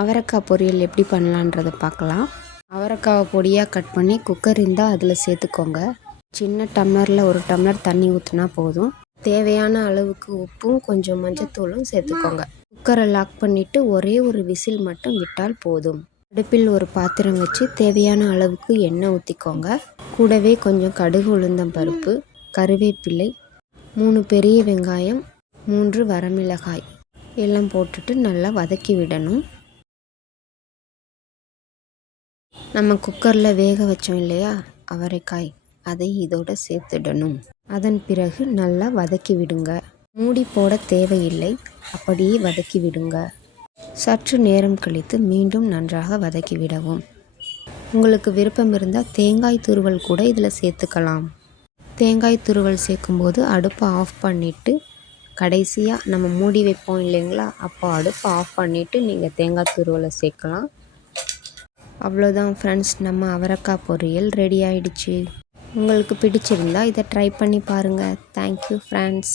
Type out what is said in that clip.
அவரைக்காய் பொரியல் எப்படி பண்ணலான்றதை பார்க்கலாம். அவரைக்காவை பொடியாக கட் பண்ணி குக்கர் இருந்தால் அதில் சேர்த்துக்கோங்க. சின்ன டம்ளரில் 1 டம்ளர் தண்ணி ஊற்றினா போதும். தேவையான அளவுக்கு உப்பும் கொஞ்சம் மஞ்சத்தூளும் சேர்த்துக்கோங்க. குக்கரை லாக் பண்ணிவிட்டு ஒரே ஒரு விசில் மட்டும் விட்டால் போதும். அடுப்பில் ஒரு பாத்திரம் வச்சு தேவையான அளவுக்கு எண்ணெய் ஊற்றிக்கோங்க. கூடவே கொஞ்சம் கடுகு, உளுந்தம் பருப்பு, கருவேப்பிலை, 3 பெரிய வெங்காயம், 3 வரமிளகாய் எல்லாம் போட்டுட்டு நல்லா வதக்கி விடணும். நம்ம குக்கரில் வேக வச்சோம் இல்லையா அவரைக்காய், அதை இதோட சேர்த்துடணும். அதன் பிறகு நல்லா வதக்கி விடுங்க. மூடி போட தேவையில்லை, அப்படியே வதக்கி விடுங்க. சற்று நேரம் கழித்து மீண்டும் நன்றாக வதக்கி விடவும். உங்களுக்கு விருப்பம் இருந்தால் தேங்காய் துருவல் கூட இதில் சேர்த்துக்கலாம். தேங்காய் துருவல் சேர்க்கும்போது அடுப்பை ஆஃப் பண்ணிவிட்டு கடைசியாக நம்ம மூடி வைப்போம் இல்லைங்களா, அப்போ அடுப்பை ஆஃப் பண்ணிவிட்டு நீங்கள் தேங்காய் துருவலை சேர்க்கலாம். அவ்வளோதான் ஃப்ரெண்ட்ஸ், நம்ம அவரைக்காய் பொரியல் ரெடி ஆயிடுச்சு. உங்களுக்கு பிடிச்சிருந்தா இதை ட்ரை பண்ணி பாருங்கள். Thank you friends.